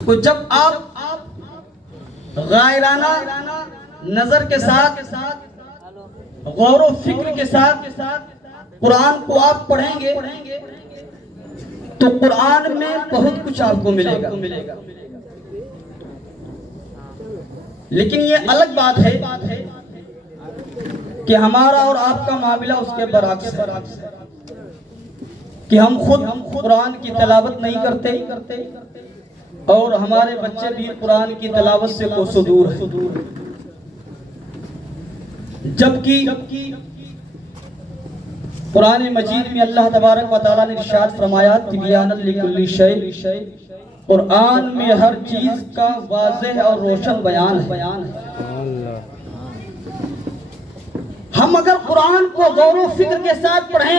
تو جب آپ غائرانہ نظر کے ساتھ غور و فکر کے ساتھ قرآن کو آپ پڑھیں گے تو قرآن میں بہت کچھ آپ کو ملے گا. لیکن یہ الگ بات ہے کہ ہمارا اور آپ کا معاملہ اس کے برعکس ہے کہ ہم خود قرآن کی تلاوت نہیں کرتے اور ہمارے بچے بھی قرآن کی تلاوت سے کوسوں دور ہیں. جبکہ قرآن مجید میں اللہ تبارک و تعالیٰ نے ارشاد فرمایا تبیانا لکل شیء، قرآن میں ہر چیز کا واضح اور روشن بیان ہے. ہم اگر قرآن کو غور و فکر کے ساتھ پڑھیں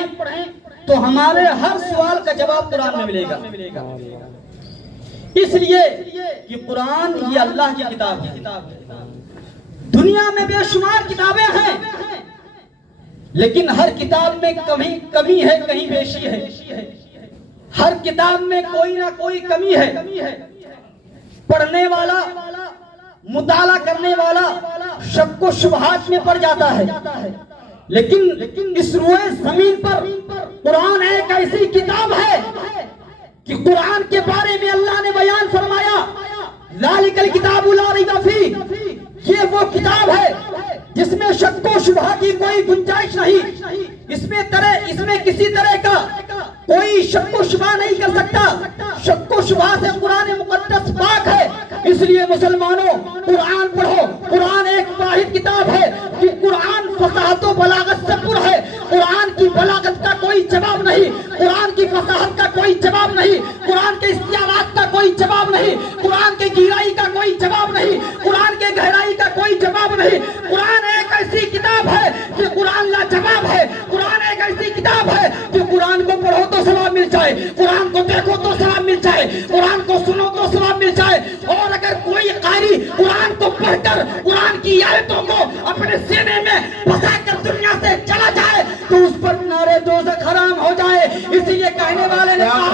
تو ہمارے ہر سوال کا جواب قرآن میں ملے گا. اس لیے کہ قرآن یہ اللہ کی کتاب ہے. دنیا میں بے شمار کتابیں ہیں لیکن ہر کتاب میں کمی ہے، کہیں بیشی ہے. ہر کتاب میں کوئی نہ کوئی کمی ہے. پڑھنے والا، مطالعہ کرنے والا شک و شبہات میں پڑ جاتا ہے. لیکن اس روئے زمین پر قرآن ایک ایسی کتاب ہے کہ قرآن کے بارے میں اللہ نے بیان فرمایا ذالک الکتاب لا ریب فیہ، یہ وہ کتاب ہے جس میں شک و شبہ کی کوئی گنجائش نہیں. اس میں کسی طرح کا کوئی شک و شبہ نہیں کر سکتا. شک و شبہ سے قرآن مقدس پاک ہے. اس لیے مسلمانوں قرآن پڑھو. قرآن ایک واحد کتاب ہے کہ قرآن فصاحت و بلاغت سے پر ہے. قرآن کی بلاغت کا کوئی جواب نہیں، قرآن کی فصاحت کا کوئی جواب نہیں، قرآن کے استعارات کا کوئی جواب نہیں، قرآن کے گہرائی کا کوئی جواب نہیں، قرآن کے گہرائی کا کوئی جواب نہیں. قرآن ایک ایسی کتاب ہے کہ قرآن لاجواب ہے. قرآن ایک ایسی کتاب ہے کہ قرآن کو پڑھو تو ثواب مل جائے، قرآن کو دیکھو تو ثواب مل جائے، قرآن کو سنو تو ثواب مل جائے. اور اگر کوئی قاری قرآن کو پڑھ کر قرآن کی آیتوں کو اپنے سینے میں پھنسا کر دنیا سے چلا جائے تو اس پر نارے دوزخ حرام ہو جائے. اسی لیے کہنے والے نے کہا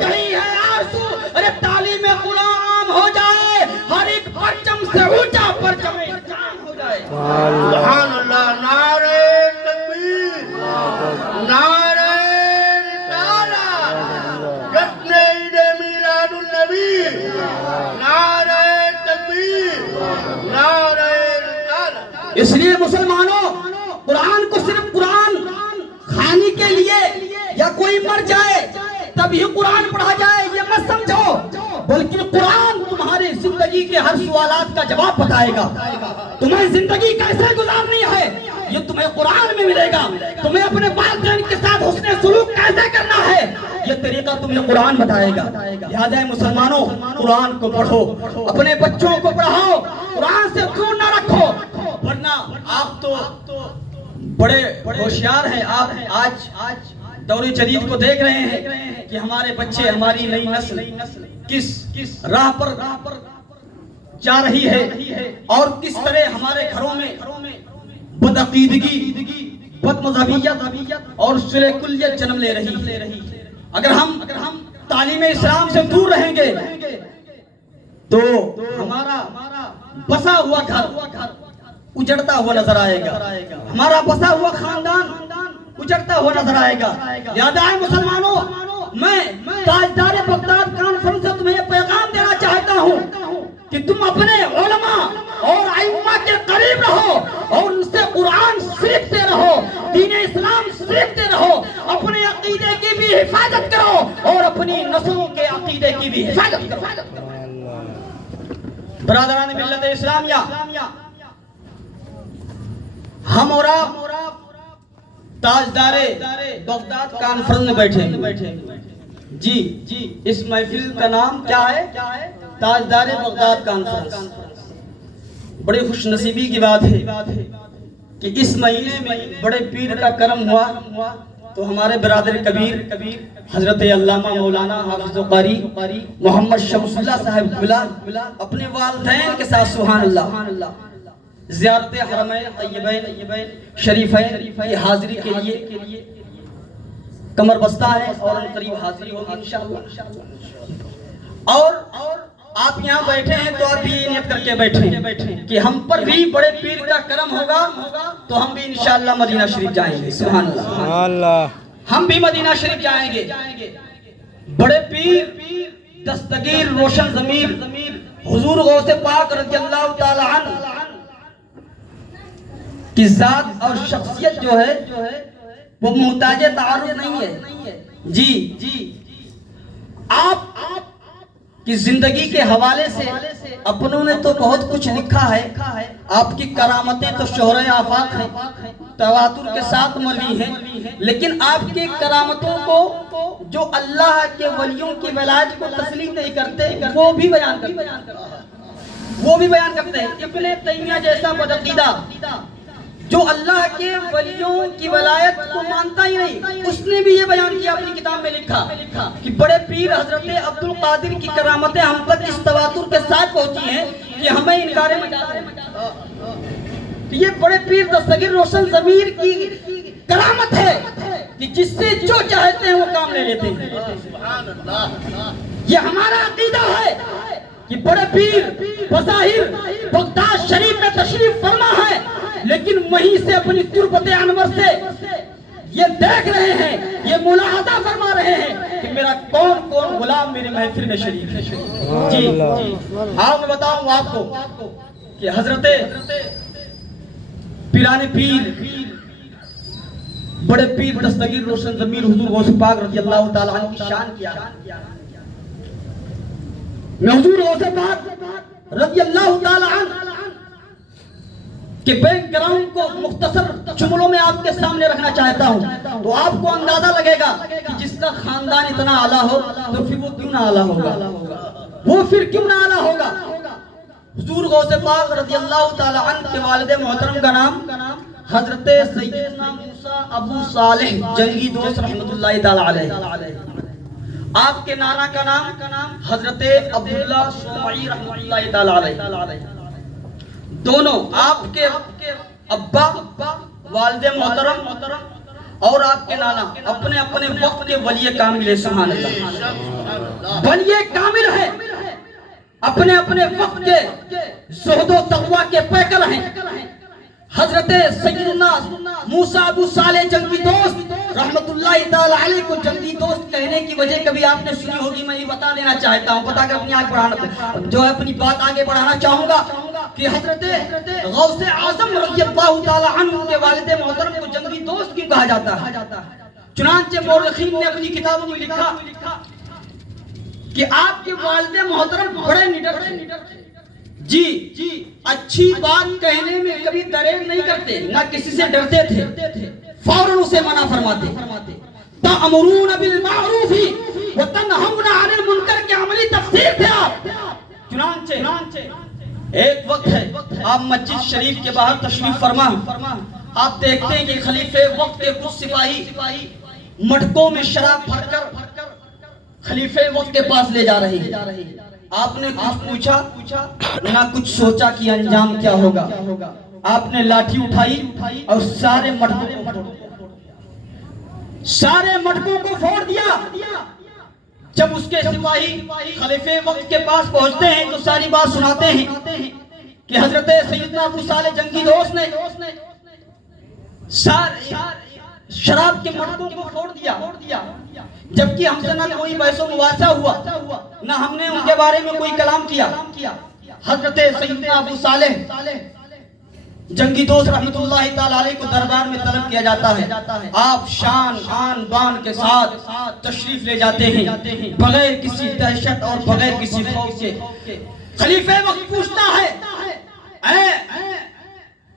یہی ہے آرزو، ارے تعلیم قرآن ہو جائے، ہر ایک پرچم سے اونچا پرچم اسلام ہو جائے. سبحان اللہ. نعرہ تکبیر، نعرہ رسالہ، جشن عید میلاد النبی، نعرہ تکبیر، نعرہ رسالہ. اس لیے مسلمانوں قرآن کو صرف قرآن کھانے کے لیے یا کوئی مر جائے تب ہی قرآن پڑھا جائے یہ مت سمجھو، بلکہ قرآن تمہاری زندگی کے ہر سوالات کا جواب بتائے گا. تمہیں زندگی کیسے گزارنی ہے یہ تمہیں قرآن میں ملے گا. تمہیں اپنے والدین کے ساتھ حسن سلوک کیسے کرنا ہے یہ طریقہ تمہیں قرآن بتائے گا. لہذا مسلمانوں قرآن کو پڑھو، اپنے بچوں کو پڑھاؤ، قرآن سے دور نہ رکھو. ورنہ آپ تو بڑے ہوشیار ہیں. آپ آج دور جدید کو دیکھ رہے ہیں کہ ہمارے بچے، ہماری نئی نسل کس راہ پر جا رہی ہے اور کس طرح ہمارے گھروں میں بدعقیدگی، بد مذہبیت اور سلہ کلیت جنم لے رہی. اگر ہم تعلیم اسلام سے دور رہیں گے تو ہمارا بسا ہوا گھر اجڑتا ہوا نظر آئے گا، ہمارا بسا ہوا خاندان اجڑتا ہوا نظر آئے گا. یاد آئے مسلمانوں، میں تاجدار بغداد کانفرنس سے تمہیں پیغام دینا چاہتا ہوں کہ تم اپنے علماء اور ائمہ کے قریب رہو اور ان سے قرآن سیکھتے رہو، دین اسلام سیکھتے رہو، اپنے عقیدے کی بھی حفاظت کرو اور اپنی نسلوں کے عقیدے کی بھی حفاظت کرو. برادران ملت اسلامیہ، ہم اور آپ تاجدار بغداد کانفرنس میں بیٹھے. جی اس محفل کا نام کیا ہے؟ تاجدار بغداد کانفرنس. بڑی خوش نصیبی کی بات ہے کہ اس مہینے میں بڑے پیر کا کرم ہوا تو ہمارے برادر کبیر حضرت علامہ مولانا حافظ قاری محمد شمس اللہ صاحب گلال اپنے والدین کے ساتھ سبحان اللہ زیارت حرمین طیبین شریفین کی حاضری کے لیے کمر بستہ ہے اور قریب حاضری ہوگی انشاءاللہ. اور آپ یہاں بیٹھے ہیں تو آپ بھی نیت کر کے بیٹھیں کہ ہم پر بھی بڑے پیر کا کرم ہوگا تو ہم بھی انشاءاللہ مدینہ شریف جائیں گے. سبحان اللہ. ہم بھی مدینہ شریف جائیں گے. بڑے پیر دستگیر روشن ضمیر حضور غوث پاک رضی اللہ تعالی عنہ کی ذات اور شخصیت جو ہے وہ محتاج تعارف نہیں ہے. جی آپ کی زندگی کے حوالے سے اپنوں نے تو بہت کچھ لکھا ہے. آپ کی کرامتیں تو شہرِ آفاق ہیں, تواتر کے ساتھ مروی ہیں, لیکن آپ کی کرامتوں کو جو اللہ کے ولیوں کی ولایت کو تسلیم نہیں کرتے وہ بھی بیان کرتے ہیں. ابن تیمیہ جیسا بدعقیدہ جو اللہ کے ولیوں کی ولایت کو مانتا ہی نہیں, اس نے بھی یہ بیان کیا, اپنی کتاب میں لکھا کہ بڑے پیر حضرت عبد القادر کی کرامتیں ہم تک اس تواتر کے ساتھ پہنچی ہیں کہ ہمیں انکار مجاز ہے. یہ بڑے پیر دستگیر روشن ضمیر کی کرامت ہے کہ جس سے جو چاہتے ہیں وہ کام لے لیتے ہیں. یہ ہمارا عقیدہ ہے کہ بڑے پیر بظاہر بغداد شریف میں تشریف فرما ہے, لیکن وہیں سے اپنی تربت انور سے یہ دیکھ رہے ہیں, یہ ملاحظہ فرما رہے ہیں کہ میرا کون کون غلام میرے محفل میں شریک ہے. جی آپ میں بتاؤں آپ کو کہ حضرت پیران پیر بڑے پیر دستگیر روشن ضمیر حضور غوث پاک رضی اللہ تعالی عنہ کی شان کیا ہے. میں حضور غوث پاک رضی اللہ تعالی عنہ کہ بیک گراؤنڈ کو مختصر جملوں میں آپ کے سامنے رکھنا چاہتا ہوں تو آپ کو اندازہ لگے گا کہ جس کا خاندان اتنا اعلیٰ ہو تو پھر وہ کیوں نہ اعلیٰ ہوگا. حضور غوث پاک رضی اللہ تعالی عنہ کے والد محترم کا نام حضرت سیدنا موسیٰ ابو صالح جنگی دوست رحمت اللہ تعالی علیہ. آپ کے نانا کا نام حضرت عبداللہ سومعی رحمت اللہ تعالی علیہ. دونوں آپ کے ابا والد محترم اور آپ کے نانا اپنے اپنے وقت کے ولی کامل ہے. سبحان اللہ. ولی کامل ہے, اپنے اپنے وقت کے زہد و تقوی کے پیکر ہیں. حضرت سیدنا موسیٰ ابو صالح جنگی دوست رحمت اللہ تعالی علیہ کو جنگی دوست کہنے کی وجہ کبھی آپ نے سنی ہوگی, میں یہ بتا دینا چاہتا ہوں, بتا کر اپنی اپنی بات آگے بڑھانا چاہوں گا کہ حضرت غوث اعظم رضی اللہ تعالی عنہ کے والد محترم کو جنگی دوست کیوں کہا جاتا ہے. چنانچہ مورخین نے اپنی کتابوں میں لکھا کہ آپ کے والد محترم بڑے نڈر تھے. جی اچھی بات کہنے میں کبھی دریغ نہیں کرتے, نہ کسی سے ڈرتے تھے, فوراً اسے منع فرماتے. تأمرون بالمعروف وتنہون عن المنکر کے عملی تفسیر تھے آپ. چنانچہ ایک وقت ہے آپ مسجد شریف کے باہر تشریف فرما, آپ دیکھتے ہیں کہ خلیفہ وقت کے کچھ سپاہی مٹکوں میں شراب بھر کر خلیفہ وقت کے پاس لے جا رہے ہیں. آپ نے کچھ پوچھا نہ کچھ سوچا کہ انجام کیا ہوگا. آپ نے لاٹھی اٹھائی اور سارے مٹکوں کو پھوڑ دیا. جب اس کے سپاہی خلیفہ وقت کے پاس پہنچتے ہیں تو ساری بات سناتے ہیں کہ حضرت سیدنا ابو صالح جنگی دوست نے شراب کے مٹکوں کو پھوڑ دیا, جبکہ ہم سے نہ کوئی بحث و مباحثہ ہوا, نہ ہم نے ان کے بارے میں کوئی کلام کیا. حضرت سیدنا ابو صالح جنگی دوست رحمت اللہ تعالی علیہ کو دربار میں طلب کیا جاتا ہے. آپ شان آن بان کے ساتھ تشریف لے جاتے ہیں بغیر کسی دہشت اور بغیر کسی خوف کے. خلیفہ وقت پوچھتا ہے, اے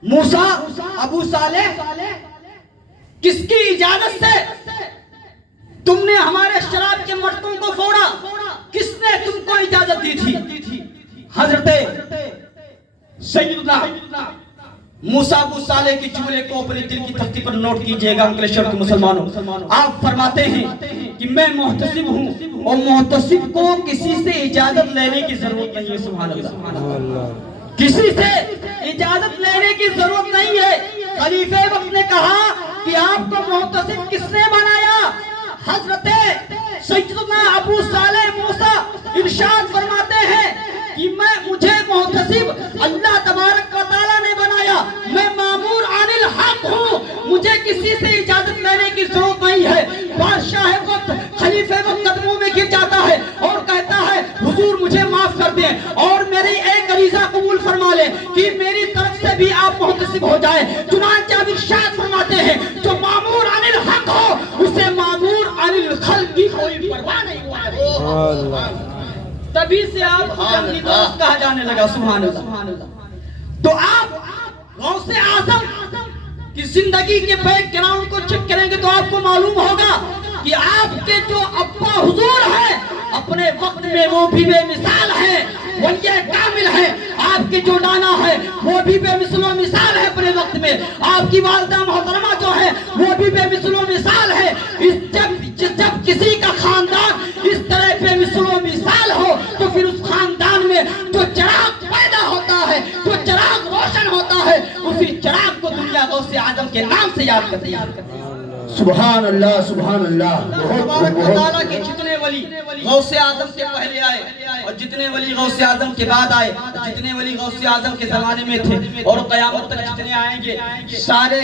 موسیٰ ابو صالح, کس کی اجازت سے تم نے ہمارے شراب کے مٹکوں کو پھوڑا؟ کس نے تم کو اجازت دی تھی؟ حضرت سیدنا موسیٰ ابو صالح کی جملے کو اپنے دل کی تختی پر نوٹ کیجئے گا انکلیشور کے مسلمانوں. آپ فرماتے ہیں کہ میں محتسب ہوں اور محتسب کو کسی سے اجازت لینے کی ضرورت نہیں ہے. سبحان اللہ. کسی سے اجازت لینے کی ضرورت نہیں ہے. خلیفہ وقت نے کہا کہ آپ کو محتسب کس نے بنایا؟ حضرت سیدنا ابو صالح موسیٰ ارشاد فرماتے ہیں کہ منتصب اللہ تبارک و تعالیٰ نے بنایا، میں مامور عن الحق ہوں، مجھے کسی سے اجازت لینے کی ضرورت نہیں ہے۔ بادشاہ وقت خلیفہ وقت قدموں میں گر جاتا ہے اور کہتا ہے حضور مجھے معاف کر دیں اور میری ایک عریضہ قبول فرما لیں کہ میری طرف سے بھی آپ محتسب ہو جائے۔ چنانچہ اب ارشاد فرماتے ہیں جو مامور عن الحق ہو اسے مامور عن الخلق کی کوئی پرواہ نہیں ہوا۔ تبھی سے آپ جنگی دوست کہا جانے لگا۔ سبحان اللہ۔ تو آپ غوث اعظم کی زندگی کے بیک گراؤنڈ کو چیک کریں گے تو آپ کو معلوم ہوگا کہ آپ کے جو ابا حضور ہیں اپنے وقت میں وہ بھی بے مثال ہیں، ولی کامل ہیں۔ آپ کے جو نانا ہے وہ بھی بے مثل و مثال ہے اپنے وقت میں۔ آپ کی والدہ محترمہ جو ہے وہ بھی بے مثل و مثال ہے۔ جب کسی کا خاندان اس طرح بے مثل و مثال ہو تو پھر اس خاندان میں جو چراغ پیدا ہوتا ہے، جو چراغ روشن ہوتا ہے، اسی چراغ کو دنیا غوث اعظم کے نام سے یاد کرتی ہے۔ سبحان اللہ سبحان اللہ۔ تبارک و تعالیٰ کے جتنے ولی غوث اعظم سے پہلے آئے اور جتنے ولی غوث اعظم کے بعد آئے، جتنے ولی غوث اعظم کے زمانے میں تھے اور قیامت تک جتنے آئیں گے، سارے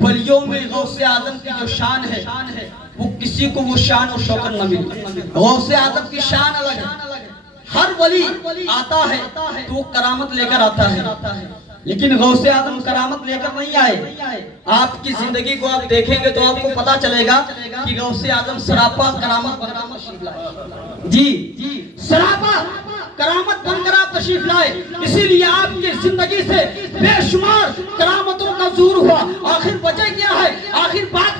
ولیوں میں غوث اعظم کی جو شان ہے وہ کسی کو وہ شان اور شوکت نہ ملی۔ غوث اعظم کی شان الگ ہے۔ ہر ولی آتا ہے تو وہ کرامت لے کر آتا ہے، لیکن غوث اعظم کرامت لے کر نہیں آئے۔ آپ کی زندگی کو آپ دیکھیں گے تو آپ کو پتا چلے گا کہ غوث اعظم سراپا کرامت بن کر تشریف لائے۔ جی سراپا کرامت بن کر آپ تشریف لائے، اسی لیے آپ کی زندگی سے بے شمار کرامتوں کا ظہور ہوا۔ آخر وجہ کیا ہے؟ آخر بات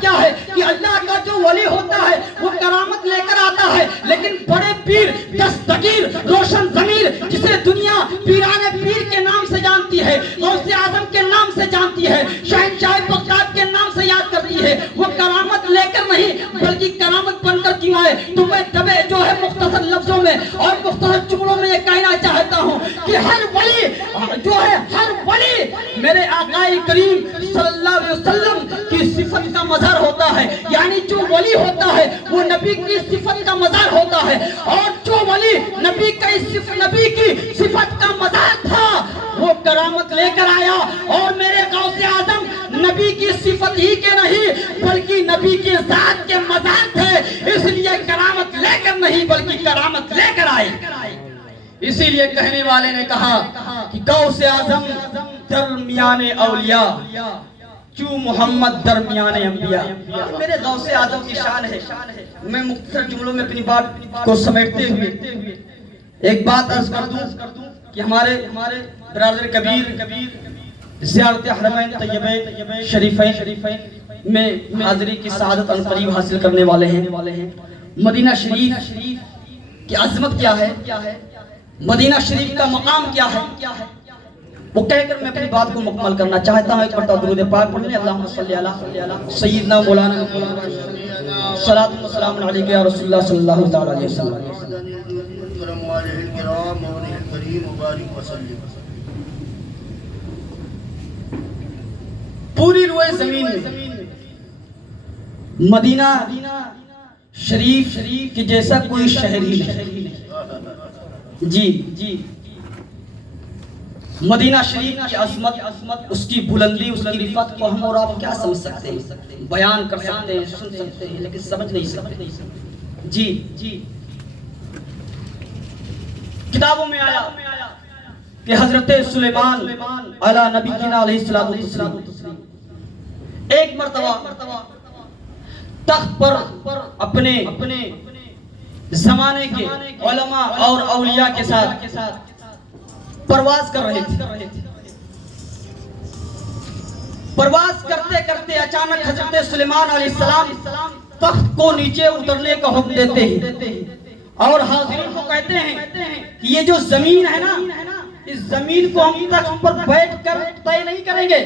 کیا ہے کہ اللہ کا جو ولی ہوتا ہے وہ کرامت لے کر آتا ہے، لیکن بڑے پیر، دستگیر، روشن ضمیر جسے دنیا پیران پیر کے نام سے جانتی ہے، غوث اعظم کے نام سے جانتی ہے، شہنشاہ بغداد کے نام سے یاد کرتی ہے، وہ کرامت لے کر نہیں بلکہ کرامت بن کر کیوں آئے؟ تو میں دبے جو ہے مختصر لفظوں میں اور مختصر جملوں میں یہ کہنا چاہتا ہوں کہ ہر ولی جو ہے، ہر ولی میرے آقا کریم صلی اللہ علیہ وسلم کی صفت کا مظہر ہوتا ہے، یعنی جو ولی ہوتا ہے وہ نبی کی صفت کا مظہر ہوتا ہے، اور جو ولی نبی کی صفت کا مظہر تھا وہ کرامت لے کر آیا۔ اور میرے غوث اعظم نبی کی صفت ہی کے نہیں بلکہ نبی کی ذات کے مظہر تھے، اس لیے کرامت لے کر نہیں بلکہ کرامت لے کر آئے۔ اسی لیے کہنے والے نے کہا کہ غوث اعظم درمیان اولیاء کیوں محمد درمیان انبیاء۔ میرے غوث اعظم کی شان ہے۔ میں مختصر جملوں میں اپنی بات کو سمیٹتے ہوئے ایک بات عرض کر دوں کہ ہمارے برادر کبیر زیارت حرمین طیبین شریفین میں حاضری کی سعادت عنقریب حاصل کرنے والے ہیں۔ مدینہ شریف کی عظمت کیا ہے، مدینہ شریف کا مقام کیا ہے، وہ کہہ کر میں اپنی بات کو مکمل کرنا چاہتا ہوں۔ ایک مرتبہ درود پاک پڑھ لیں۔ اللہم صلی علی سیدنا مولانا صلاۃ و سلام علیک یا رسول اللہ صلی اللہ تعالی علیہ وسلم۔ پوری روئے زمین میں مدینہ شریف کے جیسا کوئی شہر ہی نہیں۔ جی مدینہ شریف کی عظمت، اس کی بلندی، اس کی رفعت کو ہم اور آپ کیا سمجھ سکتے ہیں، بیان کر سکتے ہیں، سن سکتے ہیں، لیکن سمجھ نہیں سکتے۔ جی کتابوں میں آیا کہ حضرت سلیمان علی نبینا علیہ السلام ایک مرتبہ تخت پر اپنے زمانے کے علماء اور اولیاء کے ساتھ پرواز کر رہے تھے۔ پرواز کرتے کرتے اچانک حضرت سلیمان علیہ السلام تخت کو نیچے اترنے کا حکم دیتے ہیں اور حاضرین کو کہتے ہیں کہ یہ جو زمین ہے نا، اس زمین کو ہم تخت پر بیٹھ کر طے نہیں کریں گے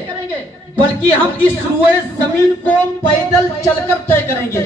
بلکہ ہم اس روئے زمین کو پیدل چل کر طے کریں گے۔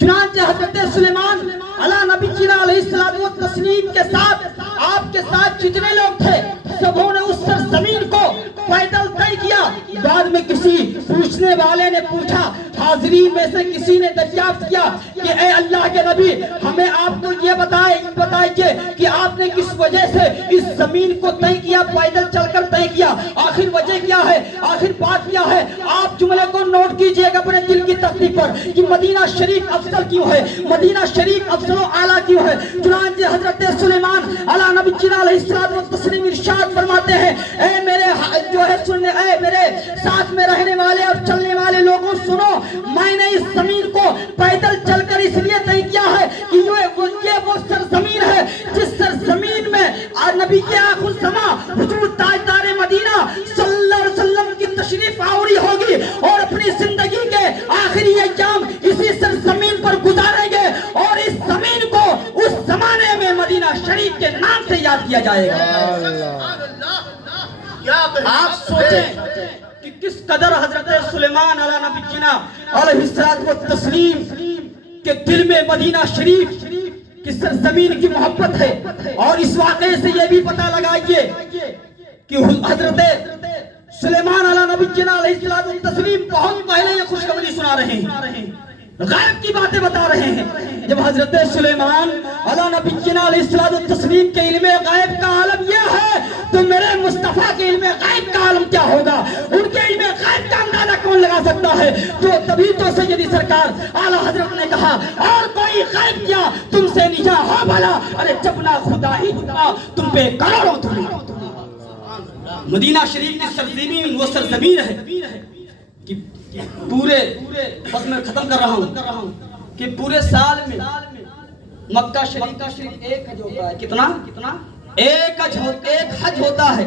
چنانچہ حضرت سلیمان علی نبینا علیہ الصلوۃ والتسلیم کے ساتھ آپ کے ساتھ جتنے لوگ تھے سبوں نے اس سرزمین کو پیدل طے کیا۔ بعد میں کسی پوچھنے والے نے پوچھا، حاضرین میں سے کسی نے دریافت کیا کہ کہ اے اللہ کے نبی ہمیں آپ کو یہ بتائیے کہ آپ نے کس وجہ سے اس زمین کو طے کیا، پیدل چل کر طے کیا، آخر وجہ کیا ہے، آخر بات کیا ہے؟ آپ جملے کو نوٹ کیجئے گا اپنے دل کی تختی پر کہ مدینہ شریف افضل کیوں ہے، مدینہ شریف افضل و اعلیٰ کیوں ہے۔ چنانچہ حضرت سلیمان علیہ نبی علیہ الصلوۃ والتسلیم ارشاد فرماتے ہیں، اے میرے جو ہے سننے، اے میرے ساتھ میں رہنے والے اور چلنے والے لوگوں سنو، میں نے اس زمین کو پیدل چل کر اس لیے طے کیا ہے کہ یہ وہ سرزمین ہے جس سرزمین میں نبی کے آخر الزماں حضور تاجدار مدینہ صلی اللہ علیہ وسلم کی تشریف آوری ہوگی اور اپنی زندگی کے آخری ایام اسی سرزمین پر گزاریں گے اور اس زمین کو اس زمانے میں مدینہ شریف کے نام سے یاد کیا جائے گا۔ آپ سوچیں کہ کس قدر حضرت سلیمان علیہ نبی جنا علیہ الصلوۃ والتسلیم کے دل میں مدینہ شریف کی سرزمین کی محبت ہے۔ اور اس واقعے سے یہ بھی پتہ لگائیے کہ حضرت سلیمان علیہ نبی جنا علیہ الصلوۃ والتسلیم بہت پہلے یہ خوشخبری سنا رہے ہیں، غیب کی باتیں بتا رہے ہیں۔ جب حضرت سلیمان علیہ نبی جنا علیہ الصلوۃ والتسلیم کے علم غیب کا عالم یہ ہے تو میرے مصطفیٰ کے علم غیب کا عالم کیا ہوگا؟ ان کے علم غیب کا اندازہ کون لگا سکتا ہے؟ تو تبھی تو سیدی سرکار اعلیٰ حضرت نے کہا، اور کوئی غیب کیا تم سے نجا ہو بھلا، ارے جب نہ خدا ہی ہوا تم پہ کروڑوں دھوئے۔ مدینہ شریف کی سرزمین وہ سرزمین ہے کہ پورے بس میں ختم کر رہا ہوں کہ پورے سال میں مکہ شریف ایک حج ہوتا ہے۔ کتنا؟ ایک حج ہوتا ہے،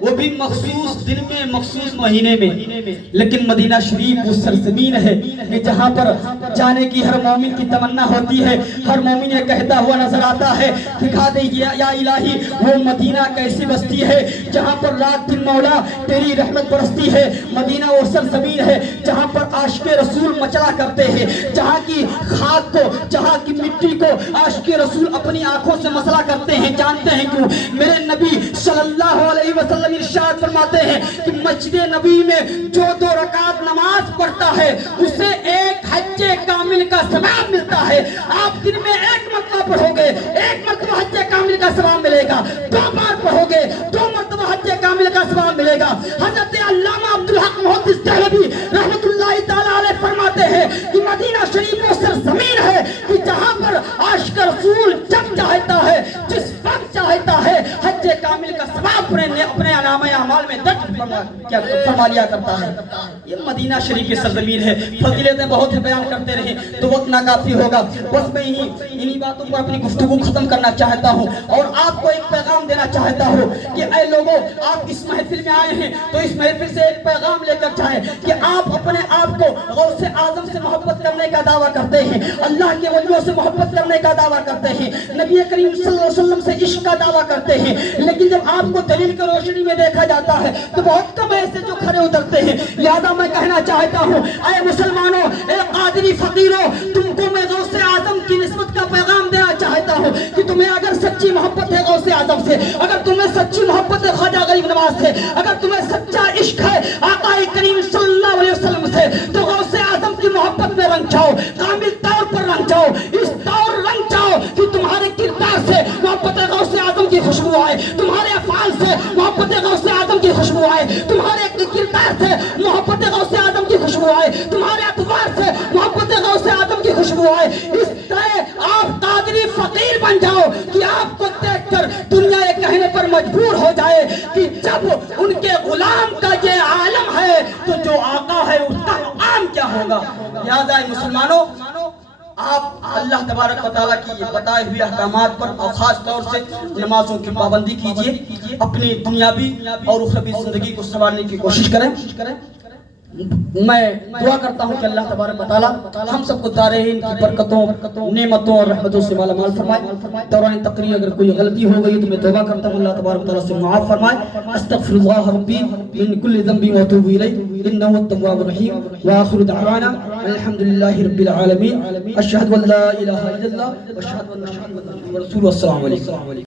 وہ بھی مخصوص دن میں، مخصوص مہینے میں۔ لیکن مدینہ شریف وہ سرزمین ہے کہ جہاں پر جانے کی ہر مومن کی تمنا ہوتی ہے، ہر مومن یہ کہتا ہوا نظر آتا ہے، دکھا دے یا الہی وہ مدینہ کیسی بستی ہے جہاں پر رات دن مولا تیری رحمت برستی ہے۔ مدینہ وہ سرزمین ہے جہاں پر عاشق رسول مچلا کرتے ہیں، جہاں کی خاک کو، جہاں کی مٹی کو عاشق رسول اپنی آنکھوں سے مسلا کرتے ہیں۔ جانتے ہیں کیوں؟ میرے نبی صلی اللہ علیہ وسلم ارشاد فرماتے ہیں کہ مسجد نبی میں جو 2 رکعت نماز پڑھتا ہے اسے ایک حج کامل کا ثواب ملتا ہے۔ آپ دن میں 1 مرتبہ پڑھو گے، 1 مرتبہ حج کامل کا ثواب ملے گا، 2 بار پڑھو گے 2 مرتبہ حج کامل کا ثواب ملے گا۔ حضرت علامہ عبدالحق محدث دہلوی رحمت اللہ تعالی علیہ فرماتے ہیں کہ مدینہ شریف وہ سرزمین ہے کہ جہاں پر عاشق رسول جب چاہتا ہے، جس وقت چاہتا ہے، حج کامل کا ثواب اپنے نامہ اعمال میں درج فرما لیا کرتا ہے۔ یہ مدینہ شریف کی سرزمین ہے۔ فضیلتیں بہت بیان کرتے رہے تو وقت ناکافی ہوگا، بس میں انہی باتوں پر اپنی گفتگو ختم کرنا چاہتا ہوں اور آپ کو ایک پیغام دینا چاہتا ہوں کہ اے لوگوں، آپ اس محفل میں آئے ہیں تو اس محفل سے ایک پیغام لے کر جائیں کہ آپ اپنے آپ کو غوث اعظم سے محبت کرنے کا دعویٰ کرتے ہیں، اللہ کے ولیوں سے محبت کرنے کا دعویٰ کرتے ہیں، نبی کریم صلی اللہ علیہ وسلم سے عشق کا دعویٰ کرتے ہیں، لیکن جب آپ کو دلیل کی روشنی میں دیکھا جاتا ہے تو بہت کم ایسے جو کھڑے اترتے ہیں۔ لہذا میں کہنا چاہتا ہوں اے مسلمانوں، اے قادری فقیروں، تم کو میں غوث اعظم کی نسبت کا پیغام دینا چاہتا ہوں کہ تمہیں اگر سچی محبت ہے غوث اعظم سے، اگر تمہیں سچی محبت ہے خواجہ غریب نواز سے، اگر تمہیں سچا عشق ہے آقا کریم صلی اللہ علیہ وسلم سے، تو غوث اعظم کی محبت میں رنگ جاؤ، کامل طور پر رنگ جاؤ، اس طور رنگ جاؤ کہ تمہارے کردار سے محبت غوث اعظم کی خوشبو آئے، تمہارے افعال سے محبت غوث اعظم کی خوشبو آئے، تمہارے کردار سے محبت غوث اعظم کی خوشبو آئے، تمہارے اطوار سے محبت غوث اعظم کی خوشبو آئے۔ اس طرح آپ قادری فقیر بن جاؤ کہ آپ کو دیکھ کر دنیا یہ کہنے پر مجبور ہو جائے کہ جب ان کے غلام کا یہ عالم ہے تو جو آقا ہے اس کا مقام کیا ہوگا۔ لہذا مسلمانوں، آپ اللہ تبارک و تعالیٰ کی یہ بتائے ہوئے احکامات پر اور خاص طور سے نمازوں کی پابندی کیجئے، اپنی دنیاوی اور اخروی زندگی کو سنوارنے کی کوشش کریں۔ میں دعا کرتا ہوں کہ اللہ تبارک و تعالیٰ ہم سب کو دارین کی برکتوں، نعمتوں اور رحمتوں سے مالا مال فرمائے۔ دوران تقریر اگر کوئی غلطی ہو گئی تو میں توبہ کرتا ہوں، اللہ تبارک و تعالیٰ سے معاف فرمائے۔ استغفر اللہ ربی من کل ذنب واتوب الیہ انہ هو التواب الرحیم وآخر دعوانا الحمد للہ رب العالمین۔ اشہد ان لا الہ الا اللہ واشہد ان محمدا رسول اللہ۔ السلام علیکم۔